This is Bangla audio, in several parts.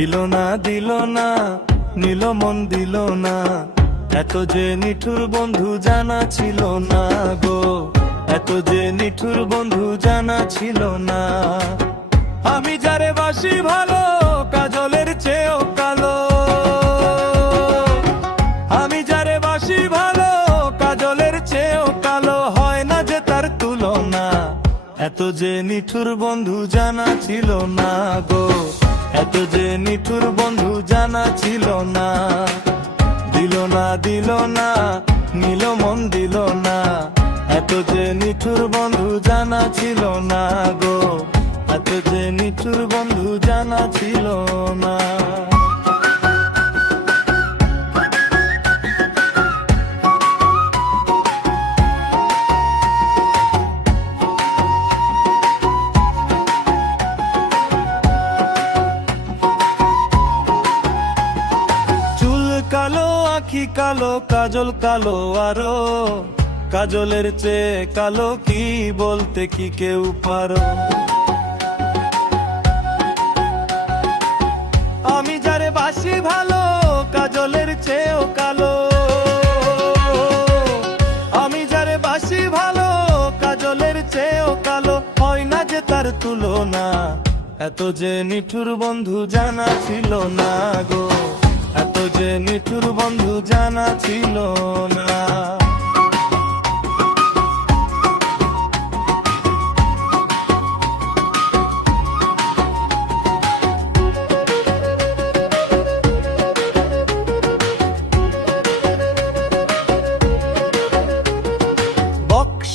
দিল না নিল মন দিল না, এত যে নিঠুর বন্ধু জানা ছিল না গো, এত যে নিঠুর বন্ধু জানা ছিল না। আমি যারে বাসি ভালো কাজলের চেয়েও কালো, আমি যারে বাসি ভালো কাজলের চেয়েও কালো, হয় না যে তার তুলনা, এত যে নিঠুর বন্ধু জানা ছিল না গো, এত যে নিঠুর বন্ধু জানা ছিল না। দিল না নিল মন দিল না, এত যে নিঠুর বন্ধু জানা ছিল না গো, এত যে নিঠুর বন্ধু জানা ছিল না। কালো আখি কালো কাজল কালো আরো, কাজলের চেয়ে কালো কি বলতে কি কেউ পারো। আমি যারে বাসি ভালো কাজলের চেয়েও কালো, আমি যারে বাসি ভালো কাজলের চেয়েও কালো, হয় না যে তার তুলনা, এত যে নিঠুর বন্ধু জানা ছিল না গো, এত যে নিঠুর বন্ধু জানা ছিল না।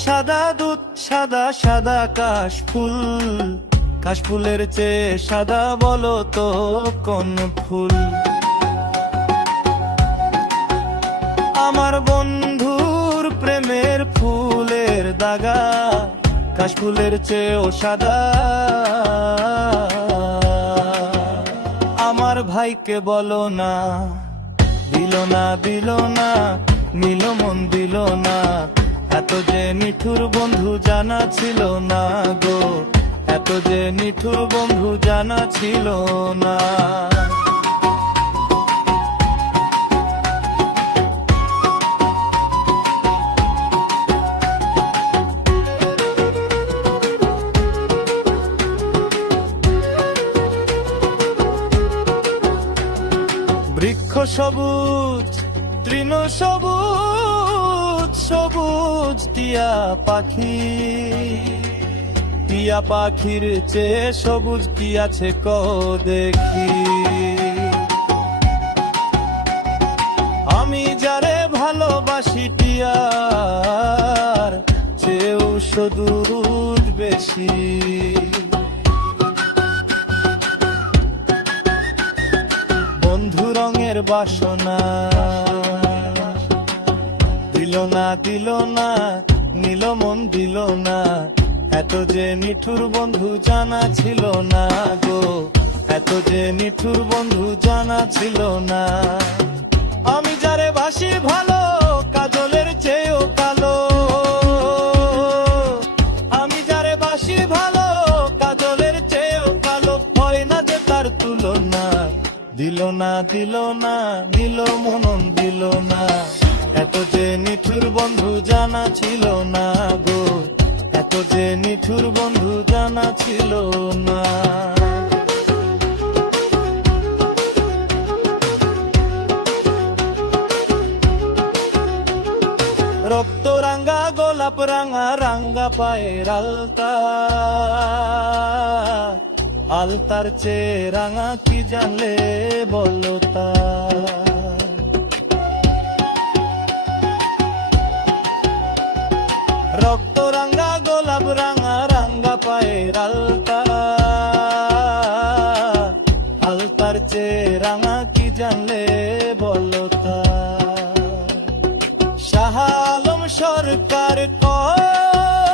সাদা দুধ সাদা সাদা কাশফুল, কাশফুলের চেয়ে সাদা বলো তো কোন ফুল। আমার বন্ধুর প্রেমের ফুলের দাগা, কাশফুলের চেয়েও সাদা। আমার ভাইকে বলো না, দিল না নিল মন দিল না, এত যে নিঠুর বন্ধু জানা ছিল না গো, এত যে নিঠুর বন্ধু জানা ছিল না। বৃক্ষ সবুজ তৃণ সবুজ, সবুজ টিয়া পাখি, টিয়া পাখির চেয়ে সবুজ কি আছে ক দেখি। আমি যারে ভালোবাসি টিয়ার চেয়েও সদূর বেশি। বন্ধু রঙের বাসনা, দিল না নিল মন দিল না, এত যে নিঠুর বন্ধু জানা ছিল না গো, এত যে নিঠুর বন্ধু জানা ছিল না। আমি যারে বাসি ভালো কাজলের চেয়েও কালো, আমি যারে বাসি ভালো কাজলের চেয়েও কালো, হয় না যে তার তুলনা। দিল না নিল মন দিল না, এত যে নিঠুর বন্ধু জানা ছিল না গো, এত যে নিঠুর বন্ধু জানা ছিল না। রক্ত রাঙ্গা গোলাপ রাঙা রাঙ্গা পায়ের আলতা, আলতার চেয়ে রাঙা কি জানলে বলো তা। রক্ত রাঙ্গা গোলাপ রাঙা রাঙ্গা পায়ের আলতা, আলতার চেয়ে রাঙা কি জানলে বলো তা। শাহ আলম সরকার কয়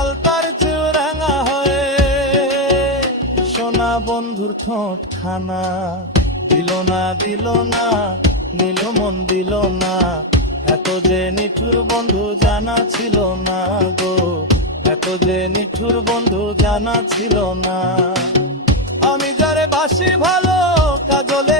আলতার চেয়ে রাঙা হয় সোনা বন্ধুর ঠোঁট খানা। দিল না নিল মন দিল না, এত যে নিঠুর বন্ধু জানা ছিল না গো, এত যে নিঠুর বন্ধু জানা ছিল না। আমি আরে বাসি ভালো